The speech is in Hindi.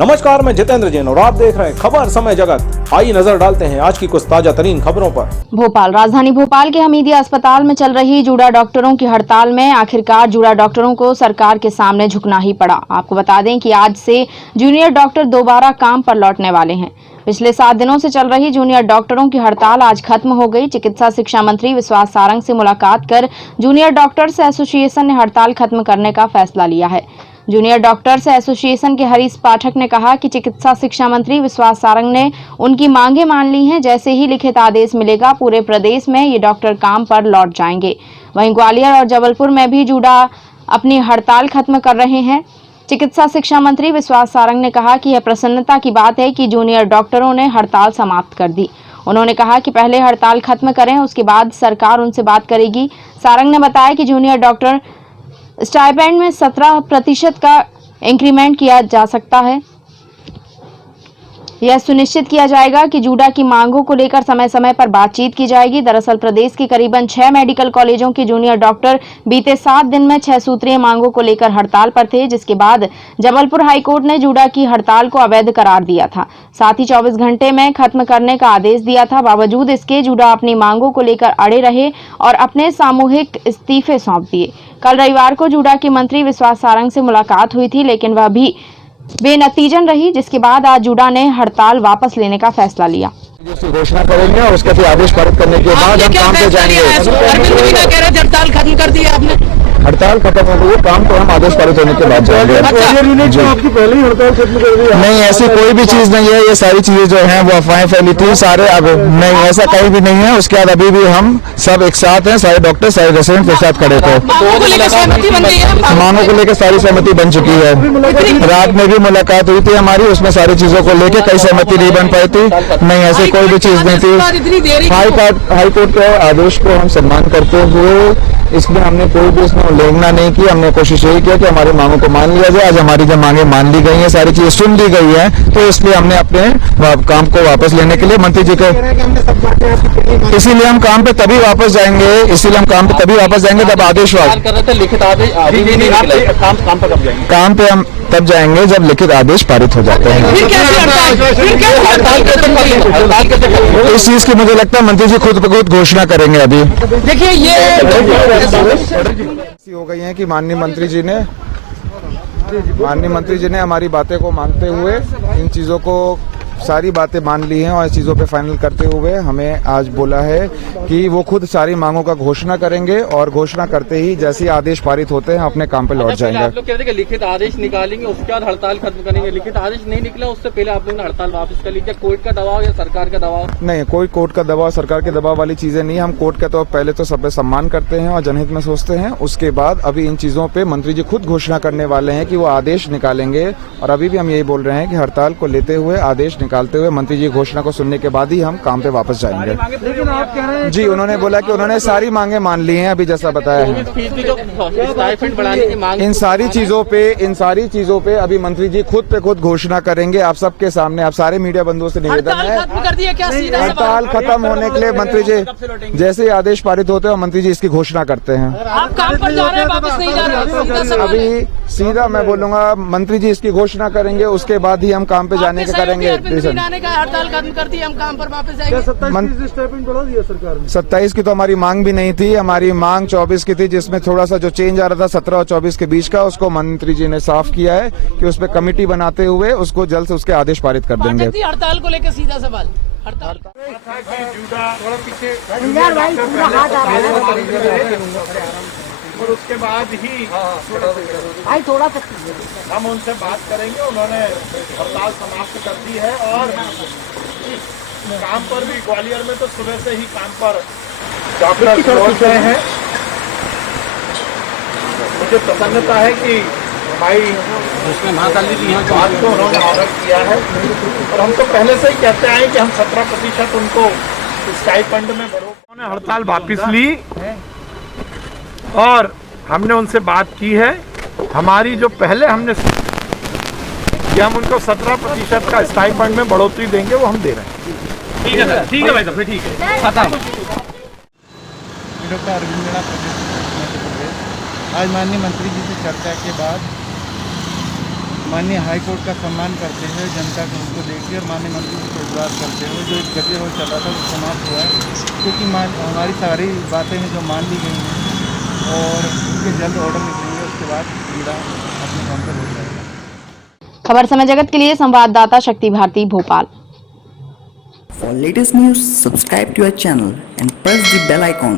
नमस्कार, मैं जितेंद्र जैन और आप देख रहे हैं खबर समय जगत। आइए नजर डालते हैं आज की कुछ ताजा तरीन खबरों पर। भोपाल राजधानी भोपाल के हमीदिया अस्पताल में चल रही जूडा डॉक्टरों की हड़ताल में आखिरकार जूडा डॉक्टरों को सरकार के सामने झुकना ही पड़ा। आपको बता दें कि आज से जूनियर डॉक्टर दोबारा काम पर लौटने वाले हैं। पिछले 7 दिनों से चल रही जूनियर डॉक्टरों की हड़ताल आज खत्म हो गई। चिकित्सा शिक्षा मंत्री विश्वास सारंग से मुलाकात कर जूनियर डॉक्टर्स एसोसिएशन ने हड़ताल खत्म करने का फैसला लिया है। जूनियर डॉक्टर्स एसोसिएशन के हरीश पाठक ने कहा कि चिकित्सा शिक्षा मंत्री विश्वास सारंग ने उनकी मांगे मान ली हैं। जैसे ही लिखित आदेश मिलेगा पूरे प्रदेश में ये डॉक्टर काम पर लौट जाएंगे। वहीं ग्वालियर और जबलपुर में भी जूडा अपनी हड़ताल खत्म कर रहे हैं। चिकित्सा शिक्षा मंत्री विश्वास सारंग ने कहा कि यह प्रसन्नता की बात है कि जूनियर डॉक्टरों ने हड़ताल समाप्त कर दी। उन्होंने कहा कि पहले हड़ताल खत्म करें, उसके बाद सरकार उनसे बात करेगी। सारंग ने बताया कि जूनियर डॉक्टर स्टाइपेंड में 17% का इंक्रीमेंट किया जा सकता है। यह सुनिश्चित किया जाएगा कि जूडा की मांगों को लेकर समय समय पर बातचीत की जाएगी। दरअसल प्रदेश के करीबन 6 मेडिकल कॉलेजों के जूनियर डॉक्टर बीते 7 दिन में 6 सूत्रीय मांगों को लेकर हड़ताल पर थे, जिसके बाद जबलपुर हाईकोर्ट ने जूडा की हड़ताल को अवैध करार दिया था। साथ ही 24 घंटे में खत्म करने का आदेश दिया था। बावजूद इसके जूडा अपनी मांगों को लेकर अड़े रहे और अपने सामूहिक इस्तीफे सौंप दिए। कल रविवार को जूडा के मंत्री विश्वास सारंग से मुलाकात हुई थी, लेकिन वह भी बेनतीजन रही, जिसके बाद आज जूडा ने हड़ताल वापस लेने का फैसला लिया। घोषणा करेंगे और उसके फिर आदेश पारित करने के बाद हम काम पे जाएंगे। हड़ताल खत्म कर दी आपने? हड़ताल खत्म हो गई, काम तो हम आदेश पारित होने के बाद जाएंगे। आपकी पहले ही हड़ताल खत्म कर दी? नहीं, ऐसी कोई भी चीज नहीं है। ये सारी चीजें जो हैं वो अफवाहें फैली थी सारे। अब नहीं, ऐसा कहीं भी नहीं है। उसके बाद अभी भी हम सब एक साथ हैं, सारे डॉक्टर सारे रेसिडेंट के साथ खड़े थे। मांगों को लेकर सहमति बन गई है? मांगों को लेकर सारी सहमति बन चुकी है। रात में भी मुलाकात हुई थी हमारी, उसमें सारी चीजों को लेकर कई सहमति नहीं बन पाई थी। नहीं, ऐसी कोई भी चीज नहीं थी। हाईकोर्ट के आदेश को हम सम्मान करते हुए इसमें हमने कोई भी इसमें उल्लंघना नहीं की। हमने कोशिश यही किया कि हमारी मांगों को मान लिया जाए। आज हमारी जब मांगे मान ली गई हैं, सारी चीजें सुन ली गई है, तो इसलिए हमने अपने काम को वापस लेने के लिए मंत्री जी को, इसीलिए हम काम पे तभी वापस जाएंगे। इसीलिए हम काम पे तभी वापस जाएंगे जब आदेश लिखित आदेश काम पे हम तब जाएंगे जब लिखित आदेश पारित हो जाते हैं। इस चीज की मुझे लगता है मंत्री जी खुद घोषणा करेंगे। अभी देखिए ये हो गई है कि माननीय मंत्री जी ने हमारी बातें को मानते हुए इन चीजों को सारी बातें मान ली हैं और इस चीज़ों पे फाइनल करते हुए हमें आज बोला है कि वो खुद सारी मांगों का घोषणा करेंगे और घोषणा करते ही जैसे ही आदेश पारित होते हैं अपने काम पे लौट जाएंगे। आप लोग कहते हैं कि लिखित आदेश निकालेंगे उसके बाद हड़ताल खत्म करेंगे। लिखित आदेश नहीं निकला उससे पहले आप लोगों ने हड़ताल वापस कर ली। क्या कोर्ट का दबाव या सरकार का दबाव? नहीं, कोई कोर्ट का दबाव सरकार के दबाव वाली चीजें नहीं। हम कोर्ट का तो पहले तो सब सम्मान करते हैं और जनहित में सोचते हैं। उसके बाद अभी इन चीजों पे मंत्री जी खुद घोषणा करने वाले हैं कि वो आदेश निकालेंगे और अभी भी हम यही बोल रहे हैं कि हड़ताल को लेते हुए आदेश निकालते हुए मंत्री जी घोषणा को सुनने के बाद ही हम काम पे वापस जाएंगे। लेकिन आप कह रहे हैं जी, उन्होंने बोला कि उन्होंने सारी मांगे मान ली हैं अभी जैसा बताया है। इन सारी चीजों पे अभी मंत्री जी खुद घोषणा करेंगे आप सबके सामने। आप सारे मीडिया बंधुओं से निवेदन है, हड़ताल खत्म होने के लिए मंत्री जी जैसे ही आदेश पारित होते हैं मंत्री जी इसकी घोषणा करते हैं। आप काम पर जा रहे हैं, वापस नहीं जा रहे? अभी सीधा मैं बोलूंगा मंत्री जी इसकी घोषणा करेंगे, उसके बाद ही हम काम पे जाने का करेंगे। हड़ताल खत्म कर दी, हम काम पर वापस जाएंगे। 27 की तो हमारी मांग भी नहीं थी। हमारी मांग 24 की थी, जिसमें थोड़ा सा जो चेंज आ रहा था 17 और 24 के बीच का, उसको मंत्री जी ने साफ किया है कि उस पर कमेटी बनाते हुए उसको जल्द से उसके आदेश पारित कर देंगे। हड़ताल को लेकर सीधा सवाल हड़ताल और उसके बाद ही थोड़ा हम उनसे बात करेंगे। उन्होंने हड़ताल समाप्त कर दी है और काम पर भी ग्वालियर में तो सुबह से ही काम पर डॉक्टर लौट गए हैं। मुझे प्रसन्नता है कि भाई बात को उन्होंने ऑर्डर किया है और हम तो पहले से ही कहते आए कि हम 17% उनको स्टाइपेंड में बढ़ो। उन्होंने हड़ताल वापिस ली और हमने उनसे बात की है। हमारी जो पहले हमने कि हम उनको 17% का स्टाइपेंड में बढ़ोतरी देंगे वो हम दे रहे हैं। ठीक है सर, ठीक है भाई साहब, ठीक है खत्म। डॉक्टर अरविंद मीणा प्रदेश आज माननीय मंत्री जी से चर्चा के बाद माननीय हाई कोर्ट का सम्मान करते हुए जनता को उनको देखिए और माननीय मंत्री जी को विश्वास करते हुए जो एक गतिरोध चल रहा था वो समाप्त हुआ है, क्योंकि हमारी सारी बातें हैं जो मान ली गई हैं और उसके जल्द ऑर्डर निकलेंगे, उसके बाद मेरा अपने काम पर हो जाएगा। खबर समय जगत के लिए संवाददाता शक्ति Bharti Bhopal. For latest news, subscribe to our channel and press the bell icon.